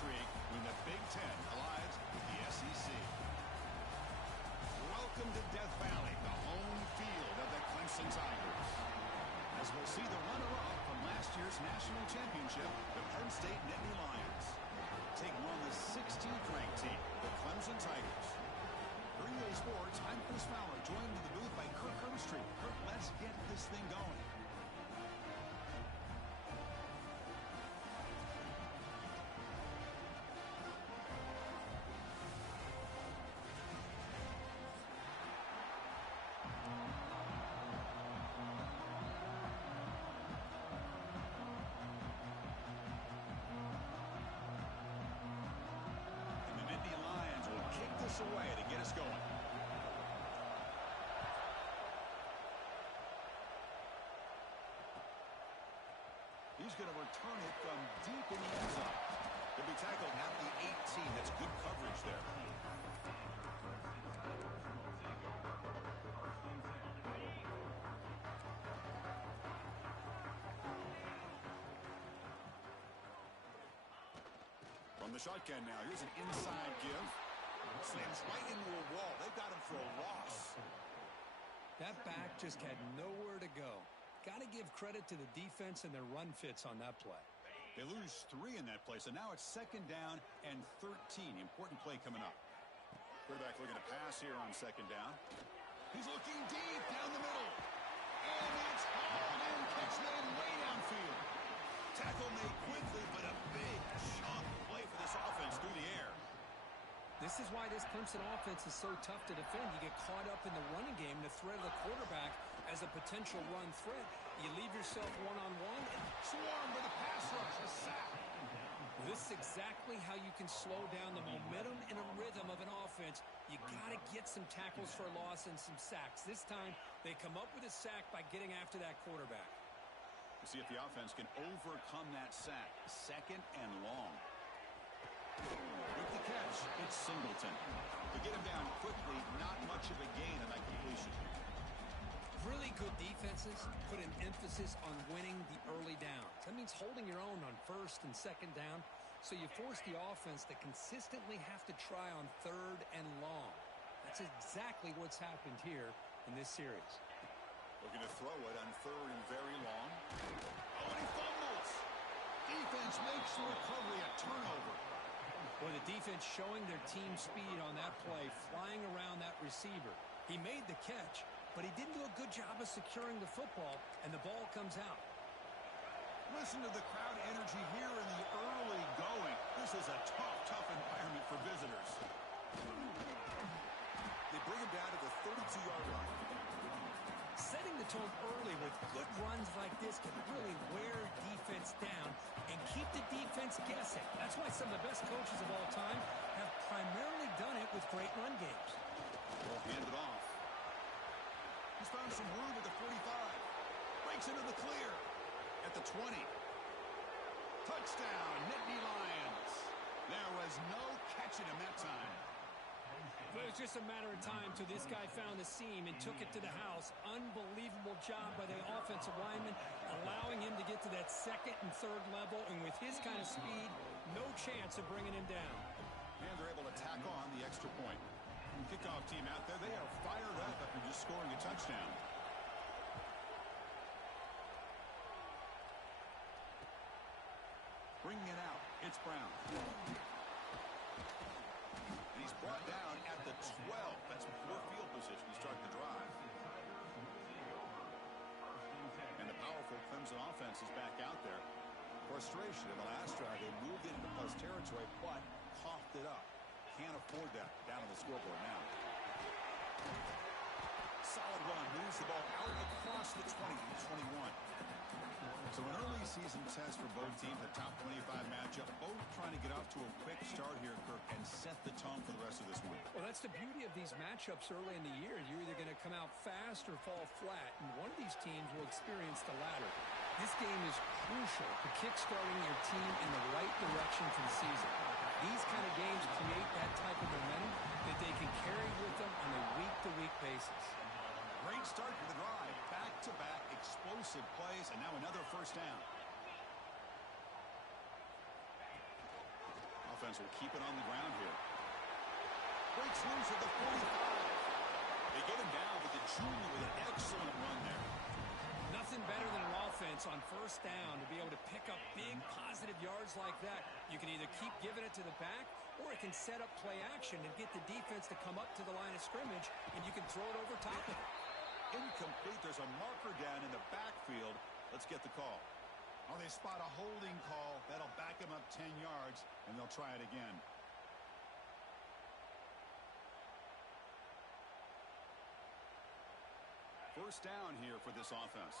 streak when the Big Ten collides with the SEC. Welcome to Death Valley, the home field of the Clemson Tigers. As we'll see the runner-up from last year's national championship, the Penn State Nittany Lions, taking on the 16th ranked team, the Clemson Tigers. For EA Sports, I'm Chris Fowler, joined in the booth by Kirk Herbstreit. Kirk, let's get this thing going. Away to get us going. He's going to return it from deep in the end zone. He'll be tackled at the 18. That's good coverage there. From the shotgun now, here's an inside give. Slams right into a wall. They've got him for a loss. That back just had nowhere to go. Got to give credit to the defense and their run fits on that play. They lose 3 in that play, so now it's 2nd down and 13. Important play coming up. Quarterback looking to pass here on 2nd down. He's looking deep down the middle. And it's hauled in. Catch made way downfield. Tackle made quickly, but a big chunk play for this offense through the air. This is why this Clemson offense is so tough to defend. You get caught up in the running game, the threat of the quarterback as a potential run threat. You leave yourself one-on-one and swarm with a pass rush, a sack. This is exactly how you can slow down the momentum and a rhythm of an offense. You got to get some tackles for a loss and some sacks. This time, they come up with a sack by getting after that quarterback. We'll see if the offense can overcome that sack. 2nd and long. With the catch, it's Singleton. To get him down quickly, not much of a gain on that completion. Really good defenses put an emphasis on winning the early downs. That means holding your own on 1st and 2nd down, so you force the offense to consistently have to try on 3rd and long. That's exactly what's happened here in this series. Looking to throw it on 3rd and very long. Oh, and he fumbles! Defense makes the recovery a turnover. Well, the defense showing their team speed on that play, flying around that receiver. He made the catch, but he didn't do a good job of securing the football, and the ball comes out. Listen to the crowd energy here in the early going. This is a tough environment for visitors. They bring him down to the 32-yard line. Setting the tone early with good runs like this can really wear defense down and keep the defense guessing. That's why some of the best coaches of all time have primarily done it with great run games. Well, hand it off. He's found some room at the 45. Breaks into the clear at the 20. Touchdown, Nittany Lions. There was no catching him that time. But it was just a matter of time till this guy found the seam and took it to the house. Unbelievable job by the offensive lineman, allowing him to get to that 2nd and 3rd level. And with his kind of speed, no chance of bringing him down. And they're able to tack on the extra point. Kickoff team out there, they are fired up after just scoring a touchdown. Bringing it out, it's Brown. He's brought down at the 12. That's poor field position to start the drive. And the powerful Clemson offense is back out there. Frustration in the last drive. They moved into plus territory, but coughed it up. Can't afford that down on the scoreboard now. Solid run. Moves the ball out across the 20-21. So an early season test for both teams, a top 25 matchup. Both trying to get off to a quick start here, Kirk, and set the tone for the rest of this one. Well, that's the beauty of these matchups early in the year. You're either going to come out fast or fall flat, and one of these teams will experience the latter. This game is crucial to kick-starting your team in the right direction for the season. These kind of games create that type of momentum that they can carry with them on a week-to-week basis. Great start to the drive. Back-to-back explosive plays, and now another 1st down. A defense will keep it on the ground here. Breaks loose at the 45. They get him down, but the junior with an excellent run there. Nothing better than an offense on first down to be able to pick up big positive yards like that. You can either keep giving it to the back, or it can set up play action and get the defense to come up to the line of scrimmage, and you can throw it over top of it. Incomplete. There's a marker down in the backfield. Let's get the call. Oh, they spot a holding call. That'll back him up 10 yards, and they'll try it again. First down here for this offense.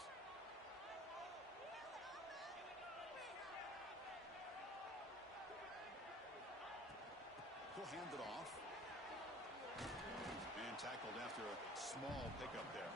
He'll hand it off. And tackled after a small pickup there.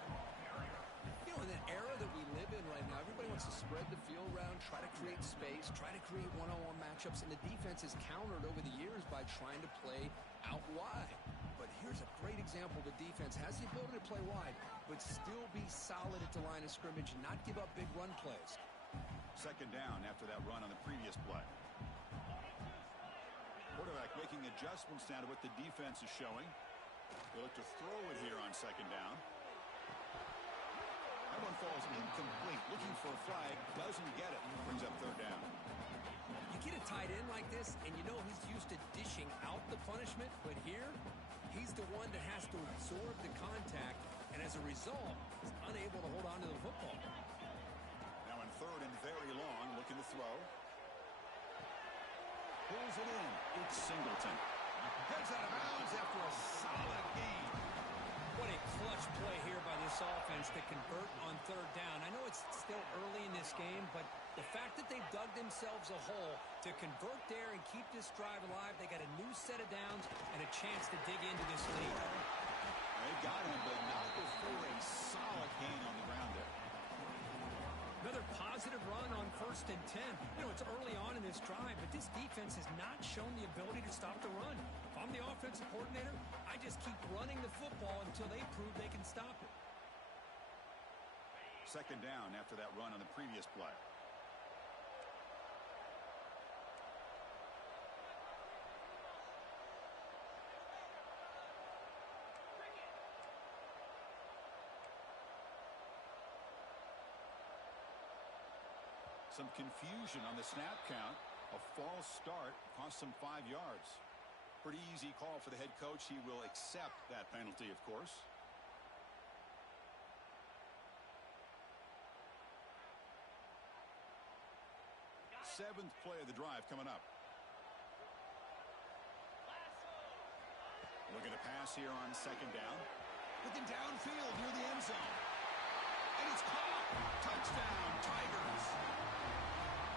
You know, in the era that we live in right now, everybody wants to spread the field around, try to create space, try to create one-on-one matchups, and the defense is countered over the years by trying to play out wide. But here's a great example. The defense has the ability to play wide, but still be solid at the line of scrimmage and not give up big run plays. Second down after that run on the previous play. Quarterback making adjustments now to what the defense is showing. They look to throw it here on second down. That one falls incomplete. Looking for a flag. Doesn't get it. Brings up third down. You get a tight end like this, and you know he's used to dishing out the punishment, but here, he's the one that has to absorb the contact, and as a result, is unable to hold on to the football. Now in third and very long, looking to throw. Pulls it in. It's Singleton. Heads out of bounds after a solid gain. What a clutch play here by this offense to convert on third down. I know it's still early in this game, but the fact that they've dug themselves a hole to convert there and keep this drive alive, they got a new set of downs and a chance to dig into this lead. They got him, but not before a solid gain on the ground there. Another positive run on 1st and 10. You know, it's early on in this drive, but this defense has not shown the ability to stop the run. If I'm the offensive coordinator, I just keep running the football until they prove they can stop it. Second down after that run on the previous play. Some confusion on the snap count. A false start cost them 5 yards. Pretty easy call for the head coach. He will accept that penalty, of course. Seventh play of the drive coming up. Looking to pass here on second down. Looking downfield near the end zone. And it's caught. Touchdown, Tigers.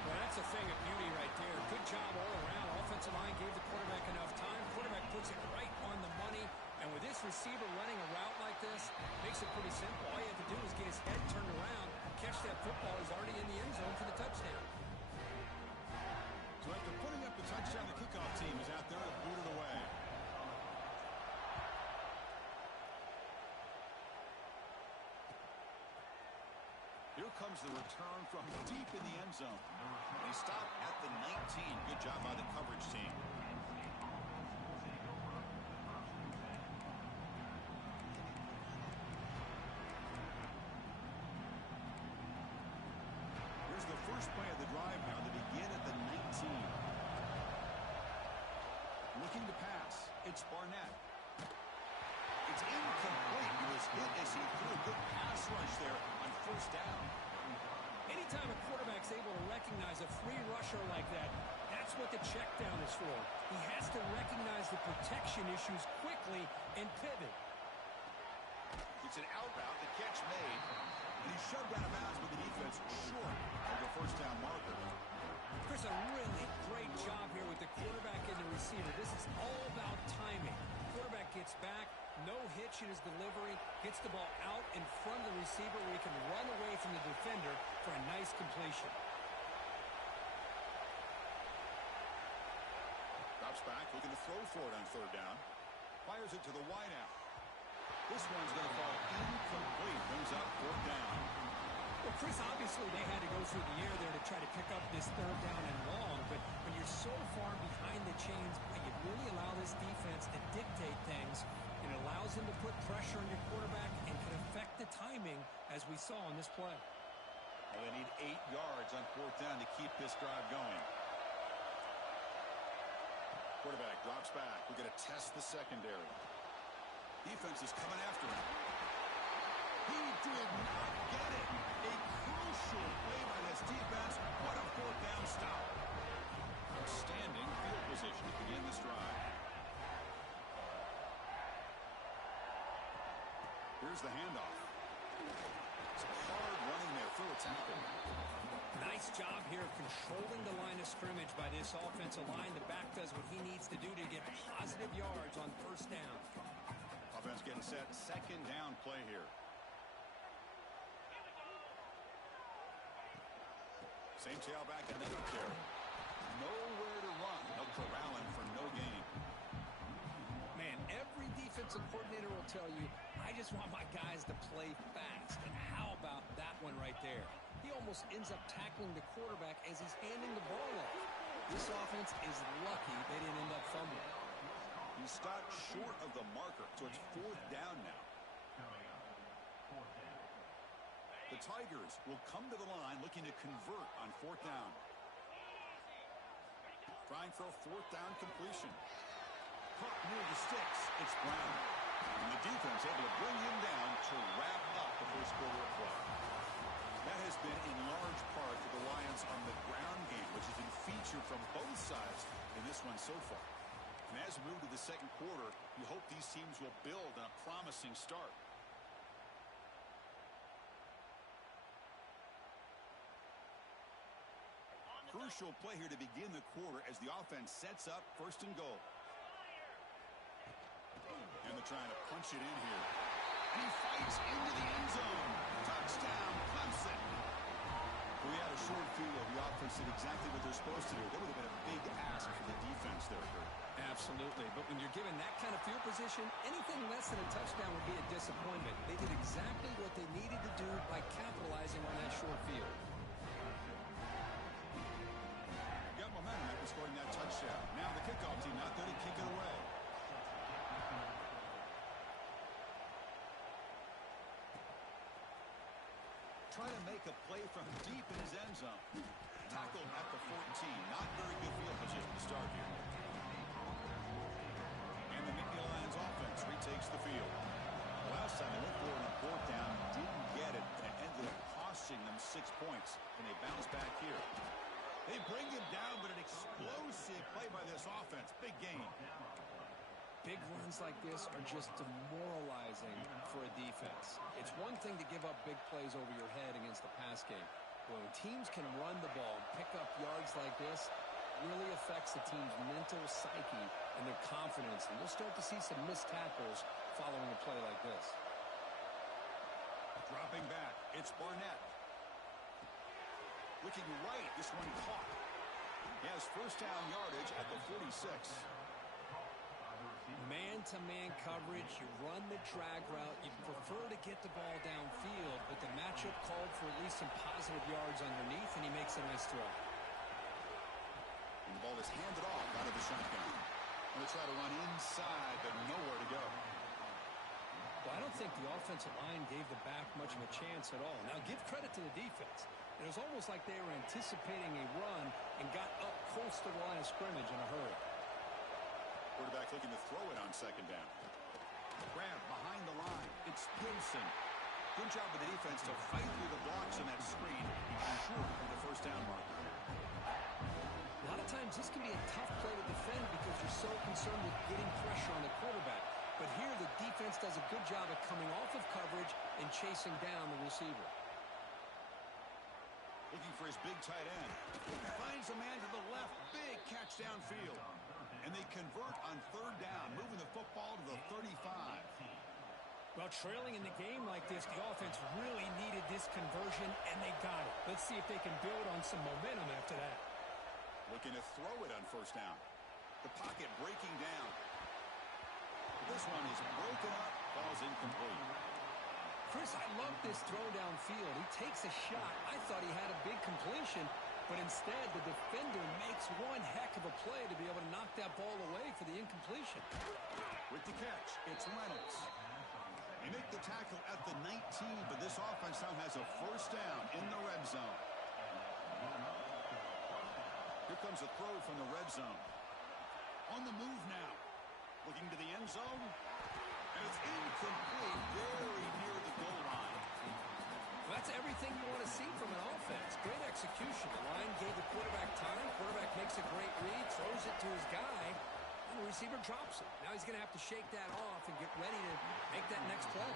Well, that's a thing of beauty right there. Good job all around. Offensive line gave the quarterback enough time. Quarterback puts it right on the money. And with this receiver running a route like this, makes it pretty simple. All you have to do is get his head turned around, catch that football. He's already in the end zone for the touchdown. So after putting up the touchdown, the kickoff team is out there to boot it away. Here comes the return from deep in the end zone. They stop at the 19. Good job by the coverage team. Here's the first play of the drive now. They begin at the 19. Looking to pass. It's Barnett. It's incomplete. He was hit as he threw a good pass rush there on first down. Anytime a quarterback's able to recognize a free rusher like that, that's what the check down is for. He has to recognize the protection issues quickly and pivot. It's an out route, the catch made, and he's shoved out of bounds with the defense short of the first down marker. Chris, a really great job here with the quarterback and the receiver. This is all about timing. Quarterback gets back, no hitch in his delivery, gets the ball out in front of the receiver where he can run away from the defender for a nice completion. Drops back, looking to throw for it on third down. Fires it to the wideout. This one's going to fall incomplete. Brings up fourth down. Well, Chris, obviously they had to go through the air there to try to pick up this third down and long, but when you're so far behind the chains, you really allow this defense to dictate things. It allows them to put pressure on your quarterback and can affect the timing, as we saw on this play. Well, they need 8 yards on 4th down to keep this drive going. Quarterback drops back. We're going to test the secondary. Defense is coming after him. He did not get it. A crucial play by this defense. What a 4th down stop. Outstanding field position to begin this drive. Here's the handoff. It's hard running there through a tackle. Nice job here of controlling the line of scrimmage by this offensive line. The back does what he needs to do to get positive yards on 1st down. Offense getting set. 2nd down play here. Same tailback, another carry. Nowhere to run. They'll corral him for no gain. Man, every defensive coordinator will tell you, I just want my guys to play fast. And how about that one right there? He almost ends up tackling the quarterback as he's handing the ball off. This offense is lucky they didn't end up fumbling. He stopped short of the marker, so it's 4th down now. The Tigers will come to the line looking to convert on 4th down. Trying for a 4th down completion. Caught near the sticks. It's Brown. And the defense able to bring him down to wrap up the first quarter of play. That has been in large part for the Lions on the ground game, which has been featured from both sides in this one so far. And as we move to the 2nd quarter, you hope these teams will build on a promising start. Crucial play here to begin the quarter as the offense sets up 1st and goal. And they're trying to punch it in here. And he fights into the end zone. Touchdown, Clemson. We had a short field. The offense did exactly what they're supposed to do. That would have been a big ask for the defense there, Kurt. Absolutely. But when you're given that kind of field position, anything less than a touchdown would be a disappointment. They did exactly what they needed to do by capitalizing on that short field. Got momentum after scoring that touchdown. Now the kickoff team not there to kick it away. Trying to make a play from deep in his end zone. Tackled at the 14. Not very good field position to start here. And the Nittany Lions offense retakes the field. Last time they went for it on 4th down, didn't get it, and it ended up costing them 6 points. And they bounce back here. They bring him down, but an explosive play by this offense. Big game. Big runs like this are just demoralizing for a defense. It's one thing to give up big plays over your head against the pass game. When teams can run the ball, pick up yards like this, it really affects the team's mental psyche and their confidence. And you'll start to see some missed tackles following a play like this. Dropping back, it's Barnett. Looking right, this one caught. He has 1st down yardage at the 46. Man-to-man coverage, you run the drag route, you prefer to get the ball downfield, but the matchup called for at least some positive yards underneath, and he makes a nice throw. And the ball is handed off out of the shotgun. And they try to run inside, but nowhere to go. Well, I don't think the offensive line gave the back much of a chance at all. Now, give credit to the defense. It was almost like they were anticipating a run and got up close to the line of scrimmage in a hurry. Quarterback looking to throw it on 2nd down. Grab behind the line. It's Pilson. Good job of the defense to fight through the blocks in that screen. Short of the 1st down marker. A lot of times this can be a tough play to defend because you're so concerned with getting pressure on the quarterback. But here the defense does a good job of coming off of coverage and chasing down the receiver. Looking for his big tight end. Finds a man to the left. Big catch downfield. And they convert on 3rd down, moving the football to the 35. Well, trailing in the game like this, the offense really needed this conversion, and they got it. Let's see if they can build on some momentum after that. Looking to throw it on 1st down. The pocket breaking down. This one is broken up, falls incomplete. Chris, I love this throw downfield. He takes a shot. I thought he had a big completion, but instead the defender makes one heck of a play to be able to knock that ball away for the incompletion. With the catch, it's Reynolds. They make the tackle at the 19, but this offense now has a first down in the red zone. Here comes a throw from the red zone. On the move now. Looking to the end zone. And it's incomplete, very near the goal line. Well, that's everything you want to see from an offense. Great execution. The line gave the quarterback time. Quarterback makes a great read, throws it to his guy, and the receiver drops it. Now he's going to have to shake that off and get ready to make that next play.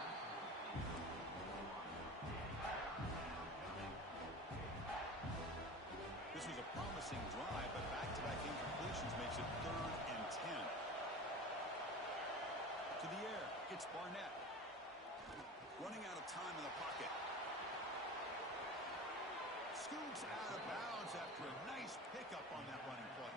This was a promising drive, but back-to-back incompletions makes it 3rd and 10. To the air, it's Barnett. Running out of time in the pocket. Scoots out of bounds after a nice pickup on that running play.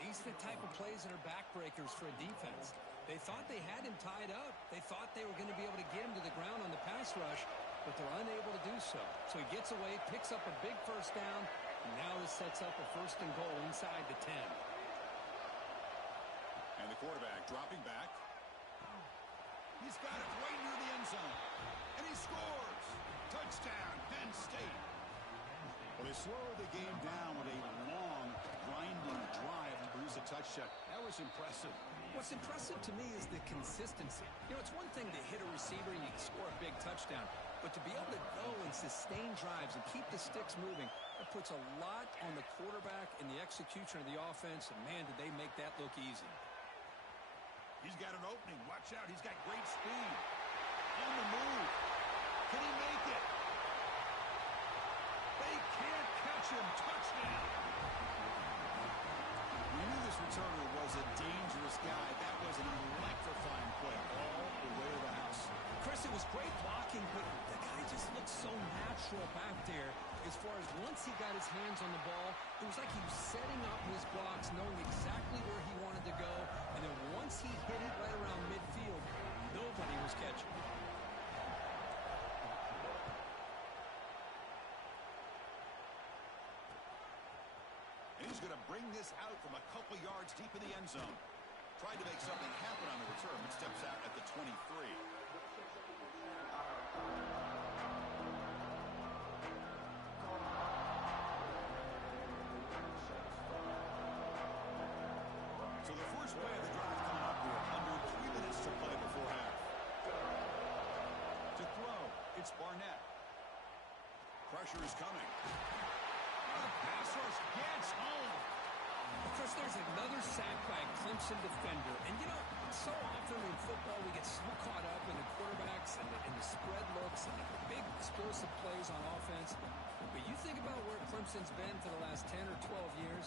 These are the type of plays that are backbreakers for a defense. They thought they had him tied up. They thought they were going to be able to get him to the ground on the pass rush, but they're unable to do so. So he gets away, picks up a big first down, and now this sets up a 1st and goal inside the 10. And the quarterback dropping back. He's got it right near the end zone. And he scores. Touchdown, Penn State. Well, they slowed the game down with a long, grinding drive to produce a touchdown. That was impressive. What's impressive to me is the consistency. You know, it's one thing to hit a receiver and you can score a big touchdown, but to be able to go and sustain drives and keep the sticks moving, that puts a lot on the quarterback and the execution of the offense, and man, did they make that look easy. He's got an opening. Watch out. He's got great speed. On the move. Can he make it? They can't catch him. Touchdown. We knew this returner was a dangerous guy. That was an electrifying play all the way to the house. Chris, it was great blocking, but the guy just looked so natural back there. As far as once he got his hands on the ball, it was like he was setting up his blocks, knowing exactly where he wanted to go. And then once he hit it right around midfield, nobody was catching. And he's going to bring this out from a couple yards deep in the end zone. Tried to make something happen on the return, but steps out at the 23. So the first play of the drive coming up here, under 3 minutes to play before half. To throw, it's Barnett. Pressure is coming. The pass rush gets home. Of course, there's another sack by a Clemson defender. And, you know, so often in football we get so caught up in the quarterbacks and the spread looks and the big explosive plays on offense. But you think about where Clemson's been for the last 10 or 12 years,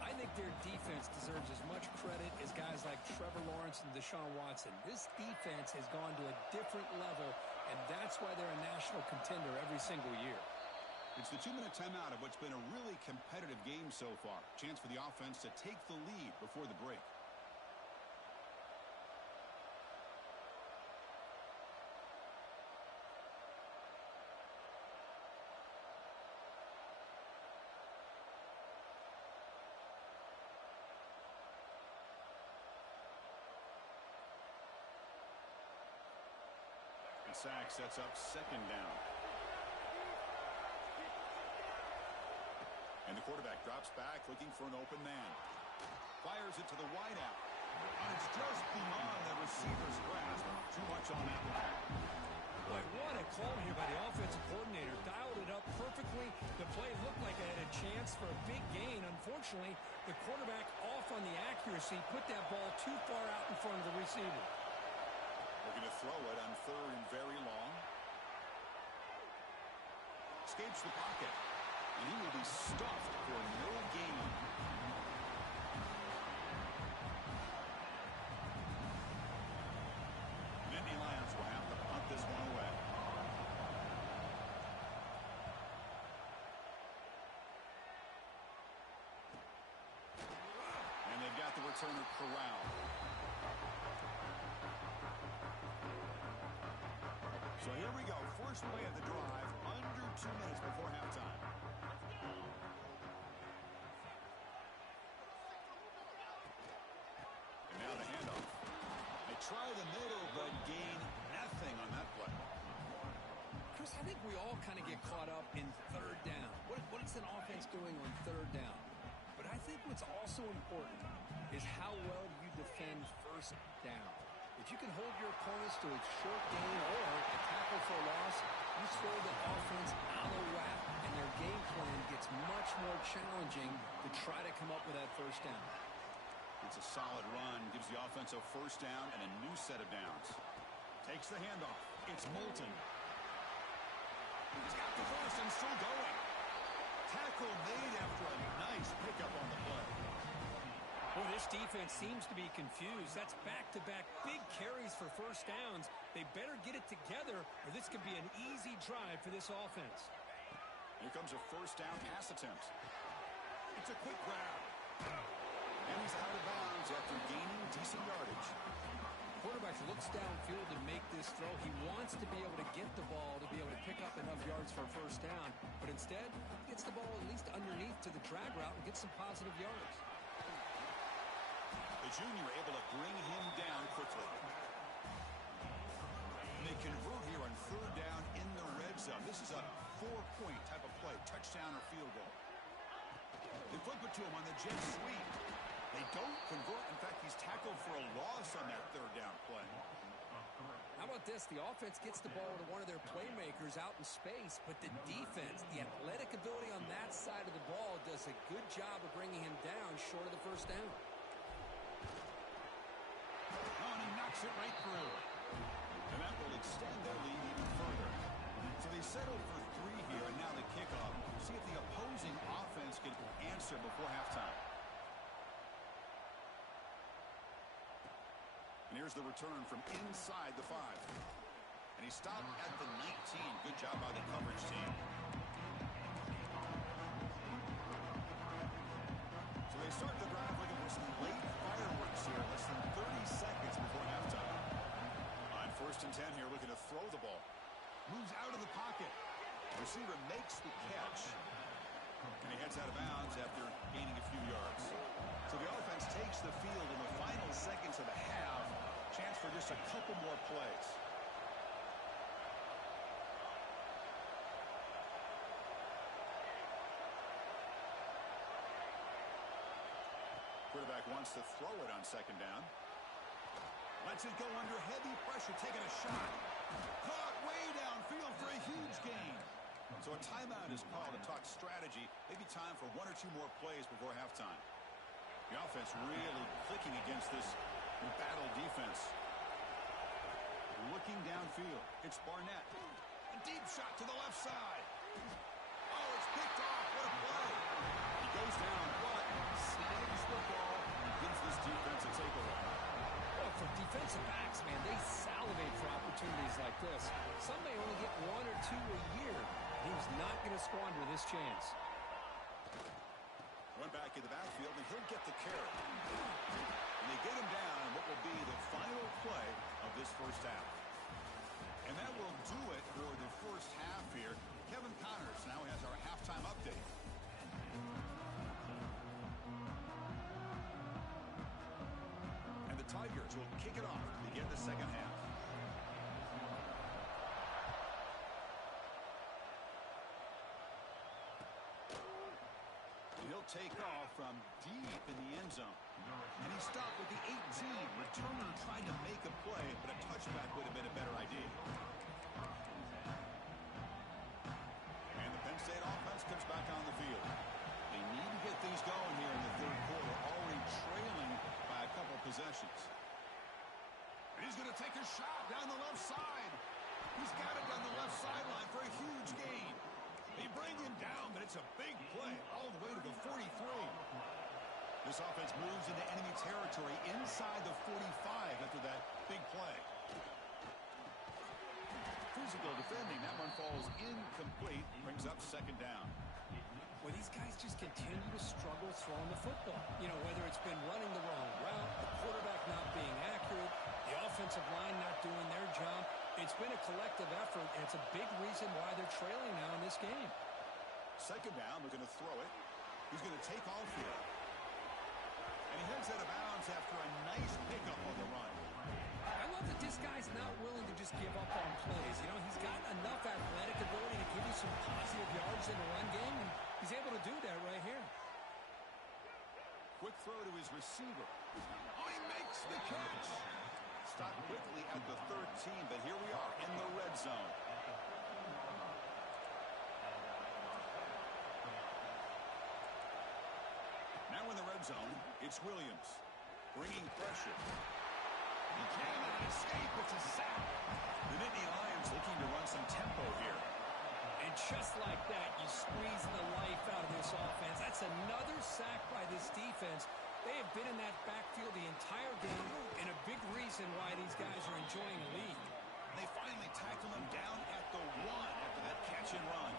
I think their defense deserves as much credit as guys like Trevor Lawrence and Deshaun Watson. This defense has gone to a different level, and that's why they're a national contender every single year. It's the 2-minute timeout of what's been a really competitive game so far. Chance for the offense to take the lead before the break. And sack sets up 2nd down. And the quarterback drops back, looking for an open man. Fires it to the wideout. And it's just beyond the receiver's grasp. Too much on that one. Boy, what a call here by the offensive coordinator. Dialed it up perfectly. The play looked like it had a chance for a big gain. Unfortunately, the quarterback off on the accuracy, put that ball too far out in front of the receiver. Looking to throw it on 3rd and very long. Escapes the pocket. And he will be stuffed for no gain. Nittany Lions will have to punt this one away. And they've got the returner corralled. So here we go. First play of the drive, under 2 minutes before halftime. And now the handoff. They try the middle, but gain nothing on that play. Chris, I think we all kind of get caught up in third down. What is an offense doing on third down? But I think what's also important is how well you defend first down. If you can hold your opponents to a short gain or a tackle for a loss, you throw the offense out of whack, and their game plan gets much more challenging to try to come up with that first down. It's a solid run, gives the offense a first down and a new set of downs. Takes the handoff. It's Moulton. He's got the first and still going. Tackle made after a nice pickup on the play. Well, this defense seems to be confused. That's back-to-back big carries for first downs. They better get it together, or this could be an easy drive for this offense. Here comes a first down pass attempt. It's a quick grab. And he's out of bounds after gaining decent yardage. Quarterback looks downfield to make this throw. He wants to be able to get the ball to be able to pick up enough yards for a first down. But instead, he gets the ball at least underneath to the drag route and gets some positive yards. The junior able to bring him down quickly. And they convert here on third down in the red zone. This is a 4-point type of play, touchdown or field goal. They flip it to him on the jet sweep. They don't convert. In fact, he's tackled for a loss on that third down play. How about this? The offense gets the ball to one of their playmakers out in space, but the defense, the athletic ability on that side of the ball does a good job of bringing him down short of the first down. Oh, and he knocks it right through. And that will extend their lead even further. So they settle for 3 here, and now the kickoff. See if the opposing offense can answer before halftime. And here's the return from inside the 5. And he stopped at the 19. Good job by the coverage team. So they start the drive looking for some late fireworks here. Less than 30 seconds before halftime. On first and 10 here, looking to throw the ball. Moves out of the pocket. Receiver makes the catch. And he heads out of bounds after gaining a few yards. So the offense takes the field in the final seconds of the half. Chance for just a couple more plays. Quarterback wants to throw it on second down. Lets it go under heavy pressure, taking a shot. Caught way downfield for a huge gain. So a timeout is called to talk strategy. Maybe time for 1 or 2 more plays before halftime. The offense really clicking against this embattled defense. Looking downfield. It's Barnett. A deep shot to the left side. Oh, it's picked off. What a play. He goes down, but snags the ball and gives this defense a takeaway. Well, for defensive backs, man, they salivate for opportunities like this. Some may only get 1 or 2 a year. He's not going to squander this chance. Run back in the backfield, and he'll get the carry. And they get him down in what will be the final play of this first half. And that will do it for the first half here. Kevin Connors now has our halftime update. And the Tigers will kick it off to begin the second half. He'll take off from deep in the end zone. And he stopped with the 18. Returner trying to make a play, but a touchback would have been a better idea. And the Penn State offense comes back on the field. They need to get things going here in the third quarter, already trailing by a couple possessions. And he's going to take a shot down the left side. He's got it down the left sideline for a huge gain. They bring him down, but it's a big play all the way to the 43. This offense moves into enemy territory inside the 45 after that big play. Physical defending. That one falls incomplete. Brings up second down. Well, these guys just continue to struggle throwing the football. You know, whether it's been running the wrong route, the quarterback not being accurate, the offensive line not doing their job. It's been a collective effort, and it's a big reason why they're trailing now in this game. Second down, they're going to throw it. He's going to take off here. And he heads out of bounds after a nice pickup on the run. I love that this guy's not willing to just give up on plays. You know, he's got enough athletic ability to give you some positive yards in the run game, and he's able to do that right here. Quick throw to his receiver. Oh, he makes the catch. Stopped quickly at the 13, but here we are in the red zone. Now in the red zone, it's Williams, bringing pressure. He cannot escape. It's a sack. The Nittany Lions looking to run some tempo here. And just like that, you squeeze the life out of this offense. That's another sack by this defense. They have been in that backfield the entire game, and a big reason why these guys are enjoying the lead. They finally tackle him down at the 1 after that catch and run.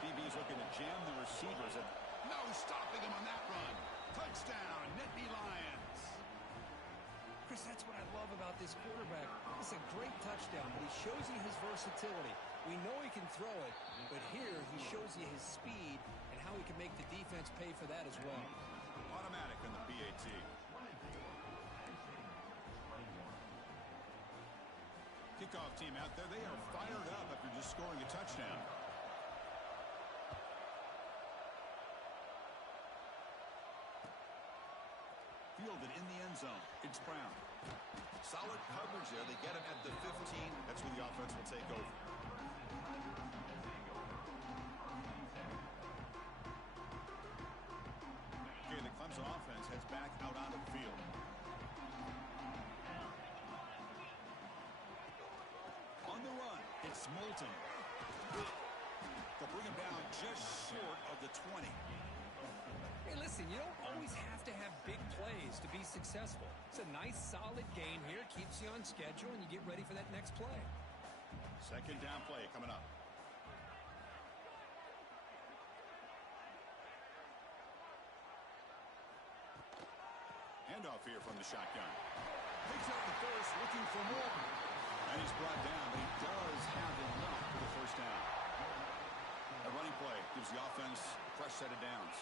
DB's looking to jam the receivers. And no stopping him on that run. Touchdown, Nittany Lions. Chris, that's what I love about this quarterback. It's a great touchdown, but he shows you his versatility. We know he can throw it, but here he shows you his speed and how he can make the defense pay for that as well. Automatic on the PAT. Kickoff team out there. They are fired up after just scoring a touchdown. Fielded in the end zone. It's Brown. Solid coverage there. They get him at the 15. That's where the offense will take over. Okay, the Clemson offense heads back out on the field. On the run, it's Moulton. They'll bring him down just short of the 20. Hey, listen, you don't always have to have big plays to be successful. It's a nice, solid game here. Keeps you on schedule, and you get ready for that next play. Second down play coming up. Handoff here from the shotgun. Takes out the first, looking for more. And he's brought down, but he does have enough for the first down. A running play gives the offense a fresh set of downs.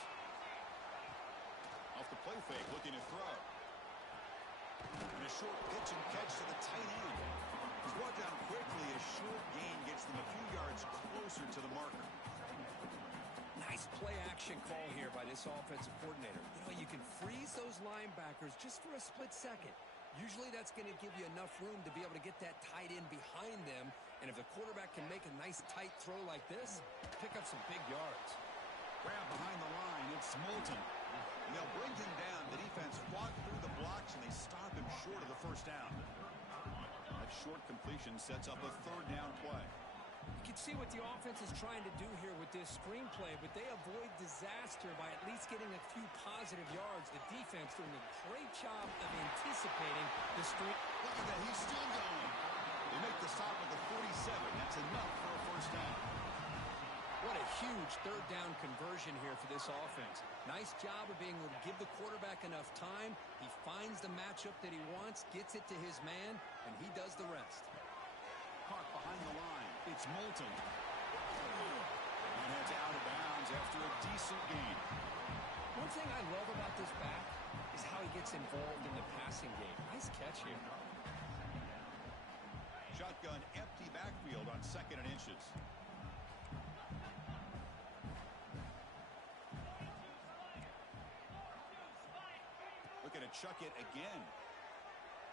Off the play fake, looking to throw. And a short pitch and catch to the tight end. He's brought down quickly. A short gain gets them a few yards closer to the marker. Nice play action call here by this offensive coordinator. You know, you can freeze those linebackers just for a split second. Usually that's going to give you enough room to be able to get that tight end behind them. And if the quarterback can make a nice tight throw like this, pick up some big yards. Grab behind the line. It's Moulton. And they'll bring him down. The defense fought through the blocks, and they stop him short of the first down. That short completion sets up a third down play. You can see what the offense is trying to do here with this screenplay, but they avoid disaster by at least getting a few positive yards. The defense doing a great job of anticipating the screen. Look at that. He's still going. They make the stop at the 47. That's enough for a first down. What a huge third down conversion here for this offense. Nice job of being able to give the quarterback enough time. He finds the matchup that he wants, gets it to his man, and he does the rest. Caught behind the line. It's Moulton. And heads out of bounds after a decent gain. One thing I love about this back is how he gets involved in the passing game. Nice catch here. Shotgun empty backfield on 2nd and inches. Looking to chuck it again.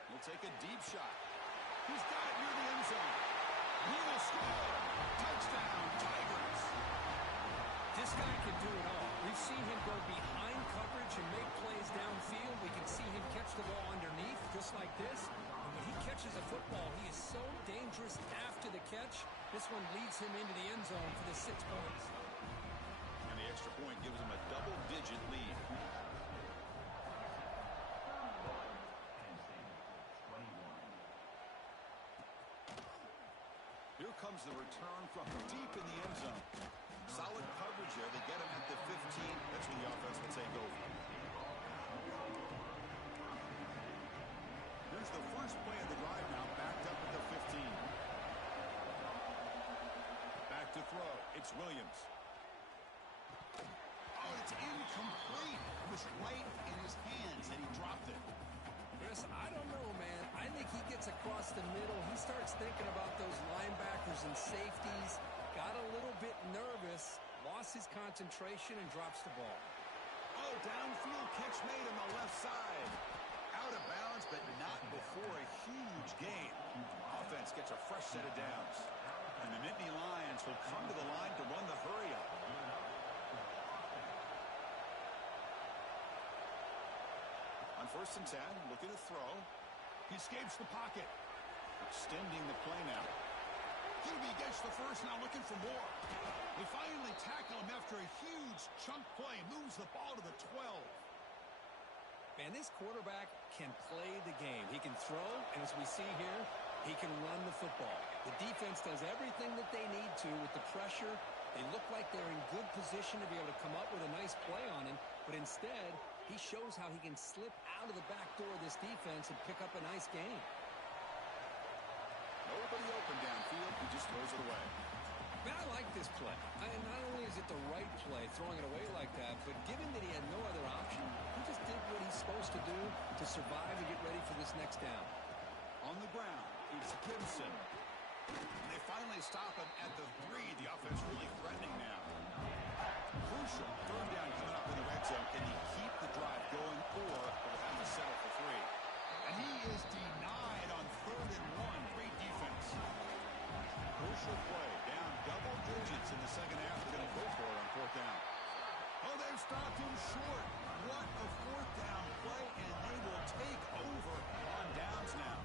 He'll take a deep shot. He's got it near the end zone. He will score. Touchdown, Tigers. This guy can do it all. We've seen him go behind coverage and make plays downfield. We can see him catch the ball underneath just like this. And when he catches a football, he is so dangerous after the catch. This one leads him into the end zone for the 6 points. And the extra point gives him a double-digit lead. Here comes the return from deep in the end zone. Solid coverage there. They get him at the 15. That's when the offense will take over. Here's the first play of the drive now, backed up at the 15. It's Williams. Oh, it's incomplete. It was right in his hands, and he dropped it. Chris, I don't know, man. I think he gets across the middle. He starts thinking about those linebackers and safeties. Got a little bit nervous, lost his concentration, and drops the ball. Oh, downfield catch made on the left side. Out of bounds, but not before a huge gain. Offense gets a fresh set of downs. And the Nittany Lions will come to the line to run the hurry-up. On 1st and 10, looking to throw. He escapes the pocket. Extending the play now. QB gets the first, now looking for more. They finally tackle him after a huge chunk play. Moves the ball to the 12. Man, this quarterback can play the game. He can throw, and as we see here, he can run the football. The defense does everything that they need to with the pressure. They look like they're in good position to be able to come up with a nice play on him, but instead, he shows how he can slip out of the back door of this defense and pick up a nice gain. Nobody open downfield. He just throws it away. Man, I like this play. Not only is it the right play, throwing it away like that, but given that he had no other option, he just did what he's supposed to do to survive and get ready for this next down. On the ground, it's Gibson. And they finally stop him at the 3. The offense really threatening now. Crucial. 3rd down coming up in the red zone. Can he keep the drive going, or will have to settle for 3? And he is denied on 3rd and 1. Great defense. Crucial play. Down double digits in the second half. They're going to go for it on 4th down. Oh, they've stopped him short. What a 4th down play, and they will take over on downs now.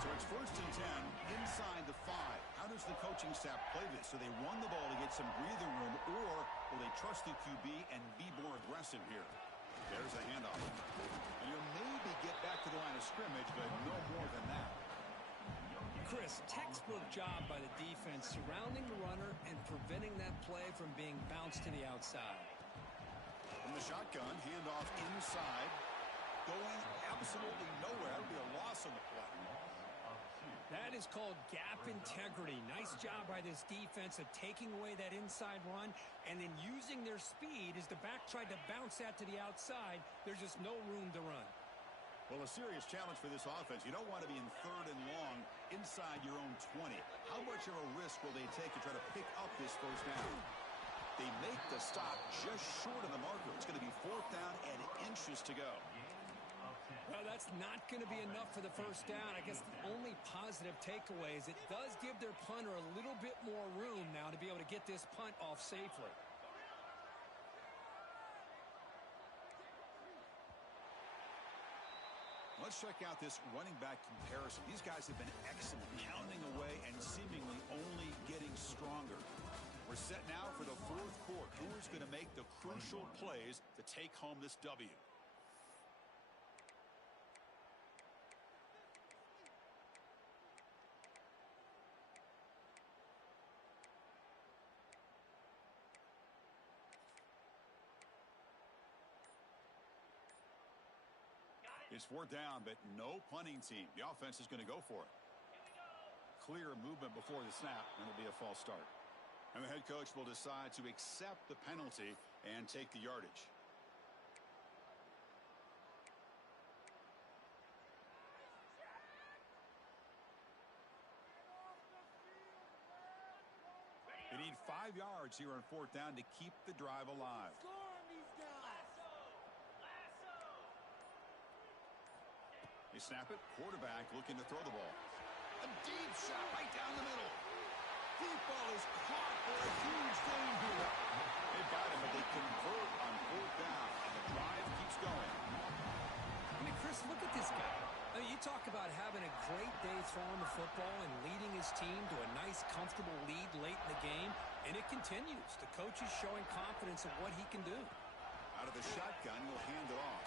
So it's 1st and 10 inside the 5. How does the coaching staff play this? So they run the ball to get some breathing room, or will they trust the QB and be more aggressive here? There's a handoff. And you'll maybe get back to the line of scrimmage, but no more than that. Chris, textbook job by the defense surrounding the runner and preventing that play from being bounced to the outside. From the shotgun, handoff inside. Going absolutely nowhere. That would be a loss on the play. That is called gap integrity. Nice job by this defense of taking away that inside run and then using their speed as the back tried to bounce that to the outside. There's just no room to run. Well, a serious challenge for this offense. You don't want to be in 3rd and long inside your own 20. How much of a risk will they take to try to pick up this 1st down? They make the stop just short of the marker. It's going to be 4th down and inches to go. Well, that's not going to be enough for the 1st down. I guess the only positive takeaway is it does give their punter a little bit more room now to be able to get this punt off safely. Let's check out this running back comparison. These guys have been excellent, pounding away and seemingly only getting stronger. We're set now for the 4th quarter. Who is going to make the crucial plays to take home this W? It's 4th down, but no punting team. The offense is going to go for it. Clear movement before the snap, and it'll be a false start. And the head coach will decide to accept the penalty and take the yardage. They need 5 yards here on 4th down to keep the drive alive. They snap it. Quarterback looking to throw the ball. A deep shot right down the middle. Deep ball is caught for a huge gain here. They got him, but they convert on 4th down, and the drive keeps going. I mean, Chris, look at this guy. You talk about having a great day throwing the football and leading his team to a nice, comfortable lead late in the game, and it continues. The coach is showing confidence in what he can do. Out of the shotgun, he'll hand it off.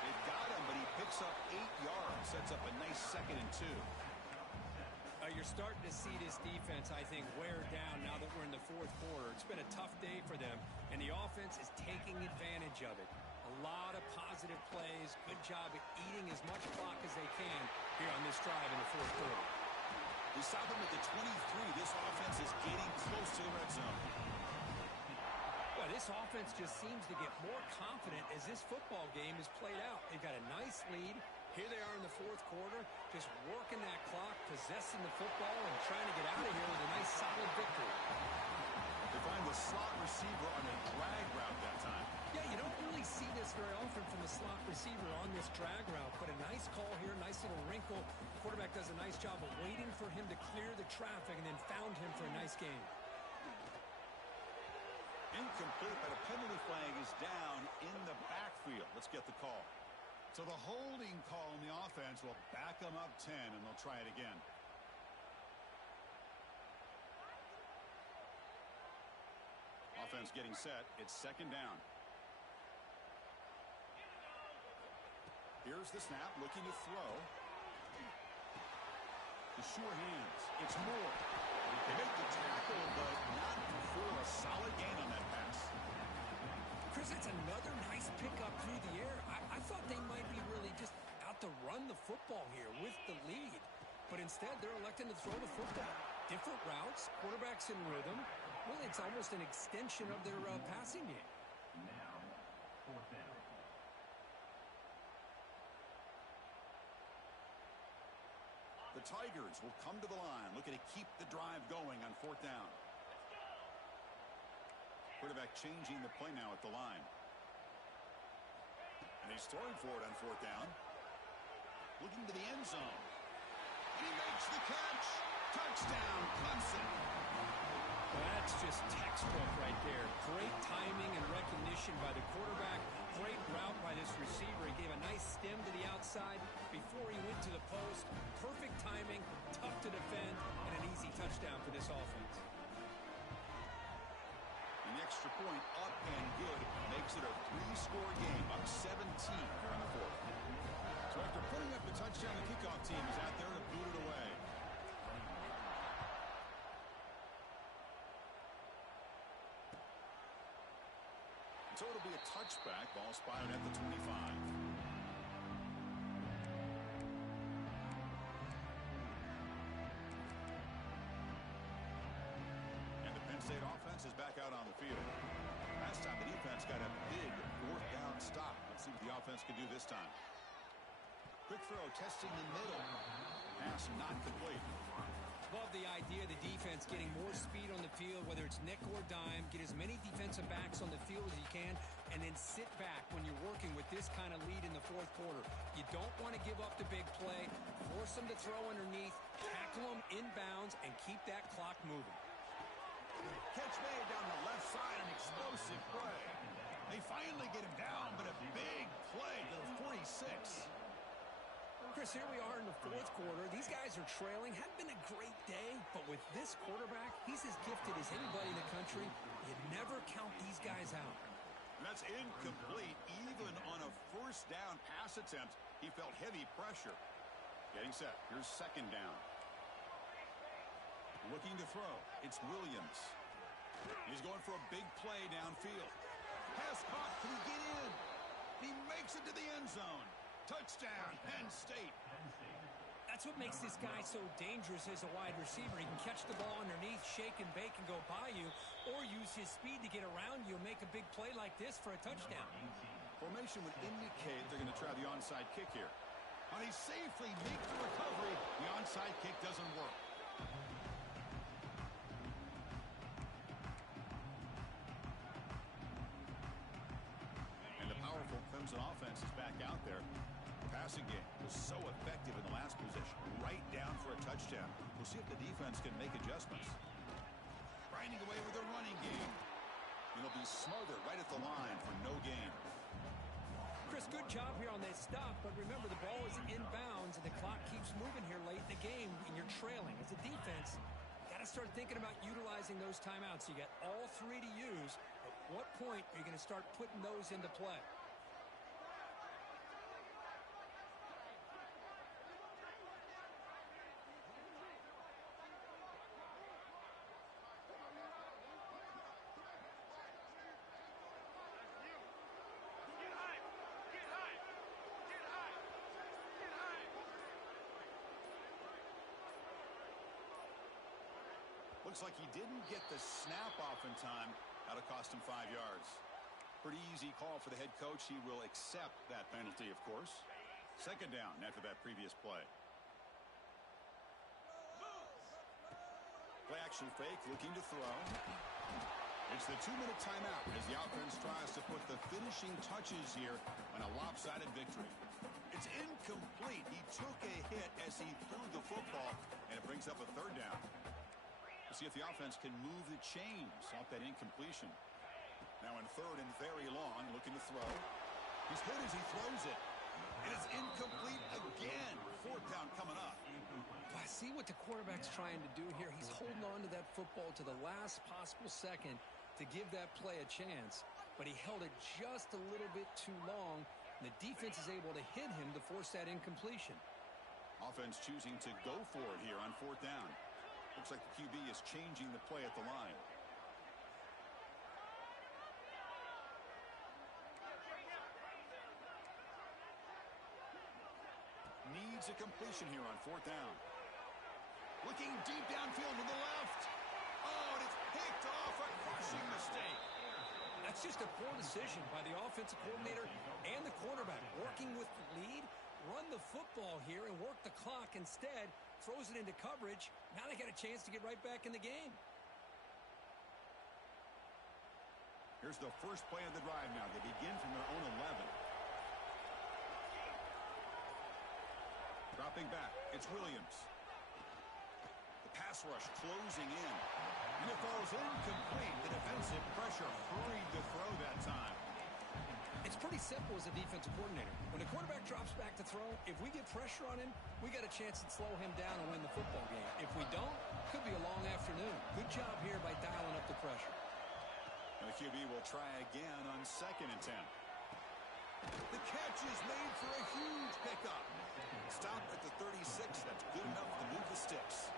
They've got him, but he picks up 8 yards, sets up a nice 2nd and 2. You're starting to see this defense, I think, wear down now that we're in the 4th quarter. It's been a tough day for them, and the offense is taking advantage of it. A lot of positive plays. Good job at eating as much clock as they can here on this drive in the 4th quarter. They stop him at the 23. This offense is getting close to the red zone. Well, this offense just seems to get more confident as this football game is played out. They've got a nice lead. Here they are in the fourth quarter, just working that clock, possessing the football, and trying to get out of here with a nice, solid victory. They find the slot receiver on a drag route that time. Yeah, you don't really see this very often from the slot receiver on this drag route, but a nice call here, nice little wrinkle. Quarterback does a nice job of waiting for him to clear the traffic and then found him for a nice gain. Incomplete, but a penalty flag is down in the backfield. Let's get the call. So the holding call on the offense will back them up 10, and they'll try it again. Offense getting set. It's second down. Here's the snap, looking to throw. The sure hands. It's Moore. They make the tackle, but not for a solid gain on that pass. Chris, it's another nice pickup through the air. I thought they might be really just out to run the football here with the lead. But instead, they're electing to throw the football. Different routes, quarterbacks in rhythm. Really, it's almost an extension of their passing game. Now, fourth down. The Tigers will come to the line, looking to keep the drive going on fourth down. Quarterback changing the play now at the line. And he's throwing for it on fourth down. Looking to the end zone. He makes the catch. Touchdown, Clemson. Well, that's just textbook right there. Great timing and recognition by the quarterback. Great route by this receiver. He gave a nice stem to the outside before he went to the post. Perfect timing, tough to defend, and an easy touchdown for this offense. And the extra point up and good makes it a three-score game, up 17 here in the fourth. So after putting up the touchdown, the kickoff team is out there to boot it away. So it'll be a touchback. Ball spotted at the 25. And the Penn State offense is back out on the field. Last time the defense got a big fourth down stop. Let's see what the offense can do this time. Quick throw, testing the middle. Pass not complete. Love the idea of the defense getting more speed on the field, whether it's nickel or dime. Get as many defensive backs on the field as you can, and then sit back when you're working with this kind of lead in the fourth quarter. You don't want to give up the big play. Force them to throw underneath, tackle them inbounds, and keep that clock moving. Catch made down the left side, an explosive play. They finally get him down, but a big play to the 46. Chris, here we are in the fourth quarter. These guys are trailing. Hadn't been a great day, but with this quarterback, he's as gifted as anybody in the country. You never count these guys out. And that's incomplete. Even on a first down pass attempt, he felt heavy pressure. Getting set. Here's second down. Looking to throw. It's Williams. He's going for a big play downfield. Pass caught. Can he get in? He makes it to the end zone. Touchdown, Penn State. That's what makes this guy so dangerous as a wide receiver. He can catch the ball underneath, shake and bake, and go by you, or use his speed to get around you and make a big play like this for a touchdown. Formation would indicate they're going to try the onside kick here. And he safely makes the recovery. The onside kick doesn't work. And the powerful Clemson offense is back out there. The passing game was so effective in the last position, right down for a touchdown. We'll see if the defense can make adjustments. Grinding away with a running game. It'll be smothered right at the line for no gain. Chris, good job here on that stop, but remember the ball is inbounds and the clock keeps moving here late in the game and you're trailing. As a defense, you got to start thinking about utilizing those timeouts. You got all three to use. At what point are you going to start putting those into play? Looks like he didn't get the snap off in time. That'll cost him 5 yards. Pretty easy call for the head coach. He will accept that penalty, of course. Second down after that previous play. Play action fake, looking to throw. It's the 2-minute timeout as the offense tries to put the finishing touches here on a lopsided victory. It's incomplete. He took a hit as he threw the football, and it brings up a third down. We'll see if the offense can move the chains off that incompletion. Now in third and very long, looking to throw. He's hit as he throws it. And it's incomplete again. Fourth down coming up. I see what the quarterback's trying to do here. He's holding on to that football to the last possible second to give that play a chance. But he held it just a little bit too long. And the defense is able to hit him to force that incompletion. Offense choosing to go for it here on fourth down. Looks like the QB is changing the play at the line. Needs a completion here on fourth down. Looking deep downfield to the left. Oh, and it's picked off. A crushing mistake. That's just a poor decision by the offensive coordinator and the quarterback. Working with the lead, run the football here and work the clock instead. Throws it into coverage. Now they got a chance to get right back in the game. Here's the first play of the drive now. They begin from their own 11. Dropping back, it's Williams. The pass rush closing in. And it falls incomplete. The defensive pressure hurried to throw that time. It's pretty simple as a defensive coordinator. When the quarterback drops back to throw, if we get pressure on him, we got a chance to slow him down and win the football game. If we don't, could be a long afternoon. Good job here by dialing up the pressure. And the QB will try again on second and 10. The catch is made for a huge pickup. Stop at the 36. That's good enough to move the sticks.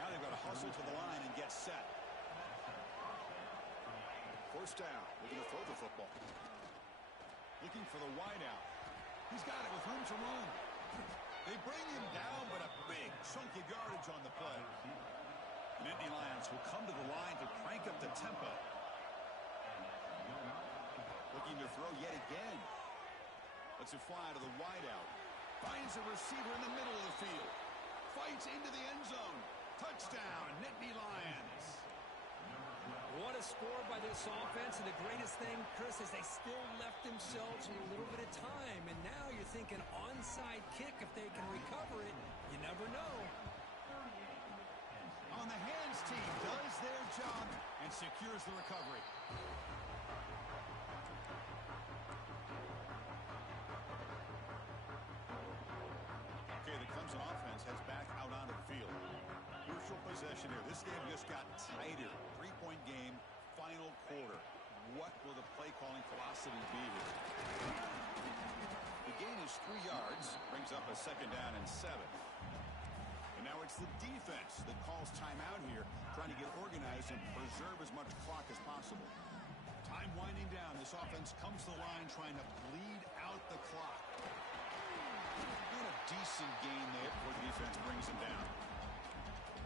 Now they've got to hustle to the line and get set. First down. Looking to throw the football. Looking for the wideout. He's got it with room to run. They bring him down, but a big chunk of yardage on the play. The Nittany Lions will come to the line to crank up the tempo. Looking to throw yet again. Lets it fly to the wideout. Finds a receiver in the middle of the field. Fights into the end zone. Touchdown, Nittany Lions. What a score by this offense, and the greatest thing, Chris, is they still left themselves with a little bit of time, and now you're thinking onside kick if they can recover it. You never know. On the hands team does their job and secures the recovery. Okay, the Clemson offense heads back out onto the field. Crucial possession here. This game just got tighter. 3-point game, final quarter. What will the play calling philosophy be here? The gain is 3 yards, brings up a second down and 7. And now it's the defense that calls timeout here, trying to get organized and preserve as much clock as possible. Time winding down. This offense comes to the line trying to bleed out the clock. And a decent gain there before the defense brings him down.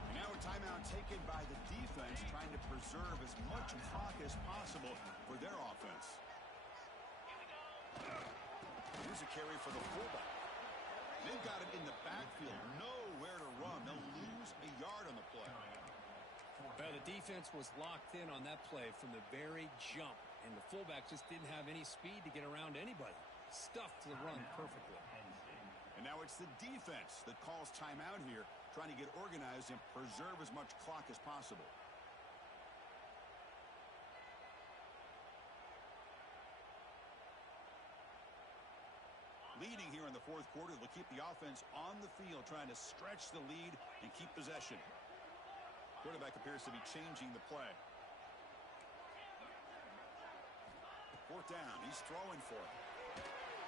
And now a timeout taken by the defense, trying to preserve as much clock as possible for their offense. Here's a carry for the fullback. They've got it in the backfield. Nowhere to run. They'll lose a yard on the play. Well, the defense was locked in on that play from the very jump, and the fullback just didn't have any speed to get around anybody. Stuffed the run perfectly. And now it's the defense that calls timeout here, trying to get organized and preserve as much clock as possible. Leading here in the fourth quarter, they'll keep the offense on the field, trying to stretch the lead and keep possession. Quarterback appears to be changing the play. Fourth down, he's throwing for it.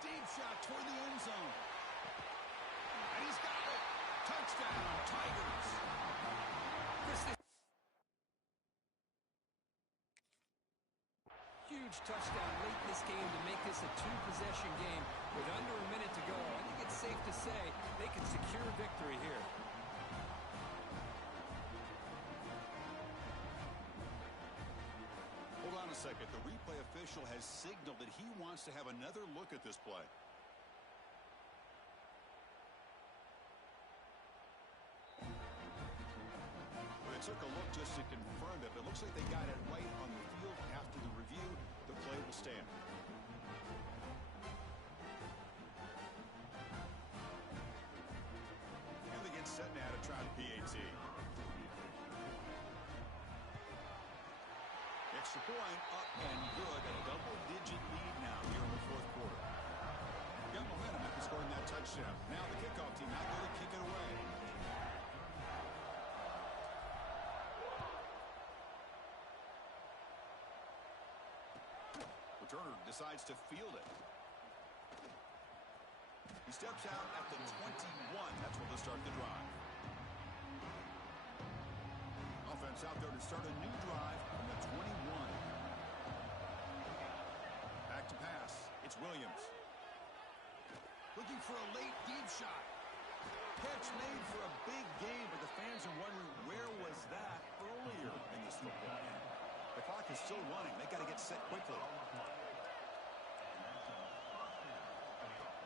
Deep shot toward the end zone. And he's got it. Touchdown, Tigers. Huge touchdown late in this game to make this a two-possession game with under a minute to go. I think it's safe to say they can secure victory here. second. The replay official has signaled that he wants to have another look at this play. They took a look just to confirm it, but it looks like they got it right on the field. After the review, the play will stand. And they get set now to try the PAT. Extra point up and good. A double-digit lead now here in the fourth quarter. Got momentum after scoring that touchdown. Now the kickoff team not going to kick it away. Returner decides to field it. He steps out at the 21. That's where they'll start the drive. Offense out there to start a new drive from the 21. Back to pass. It's Williams. Looking for a late deep shot. Catch made for a big gain, but the fans are wondering where was that earlier in this football game. The clock is still running. They got to get set quickly.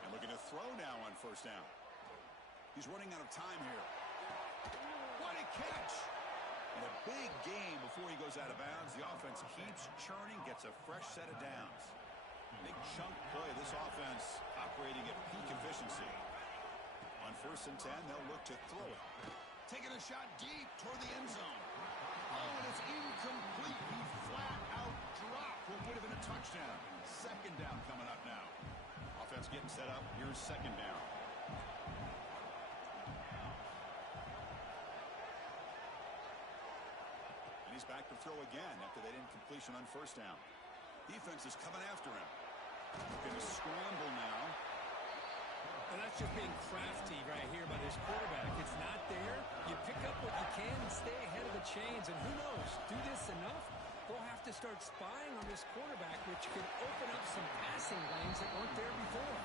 And looking to throw now on first down. He's running out of time here. What a catch! And a big gain before he goes out of bounds. The offense keeps churning, gets a fresh set of downs. Big chunk play. This offense operating at peak efficiency. On 1st and 10, they'll look to throw it. Taking a shot deep toward the end zone. Oh, and it's incomplete. He flat out dropped what would have been a touchdown. Second down coming up now. Offense getting set up. Here's second down. And he's back to throw again after that incompletion on first down. Defense is coming after him. Going to scramble now. And that's just being crafty right here by this quarterback. It's not there. You pick up what you can and stay ahead of the chains. And who knows, do this enough, they'll have to start spying on this quarterback, which could open up some passing lanes that weren't there before.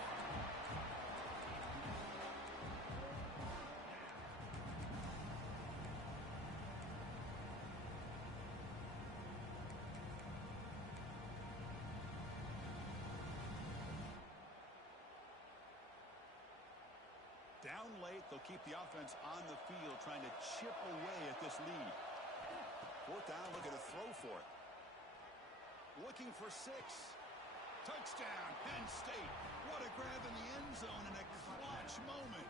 Down late, they'll keep the offense on the field, trying to chip away at this lead. Fourth down, looking to throw for it. Looking for 6. Touchdown, Penn State. What a grab in the end zone in a clutch moment.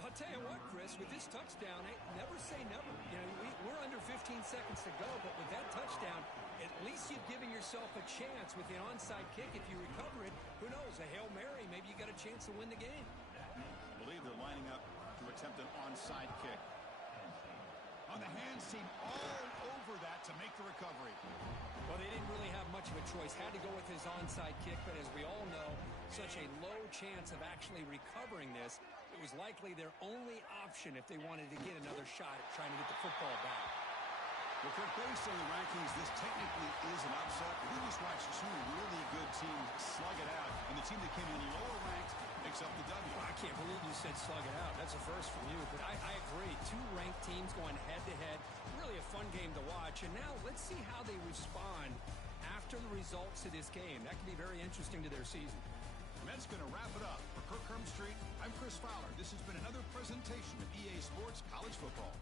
I'll tell you what, Chris, with this touchdown, never say never. You know, we're under 15 seconds to go, but with that touchdown, at least you've given yourself a chance with the onside kick. If you recover it, who knows, a Hail Mary, maybe you got a chance to win the game. I believe they're lining up to attempt an onside kick. On the hands team all over that to make the recovery. Well, they didn't really have much of a choice. Had to go with his onside kick, but as we all know, such a low chance of actually recovering this. It was likely their only option if they wanted to get another shot at trying to get the football back. Well, Kirk, based on the rankings, this technically is an upset. We just watched 2 really good teams slug it out, and the team that came in lower ranked picks up the W. I can't believe you said slug it out. That's a first from you, but I agree. 2 ranked teams going head-to-head. Really a fun game to watch, and now let's see how they respond after the results of this game. That could be very interesting to their season. And that's going to wrap it up. For Kirk Street, I'm Chris Fowler. This has been another presentation of EA Sports College Football.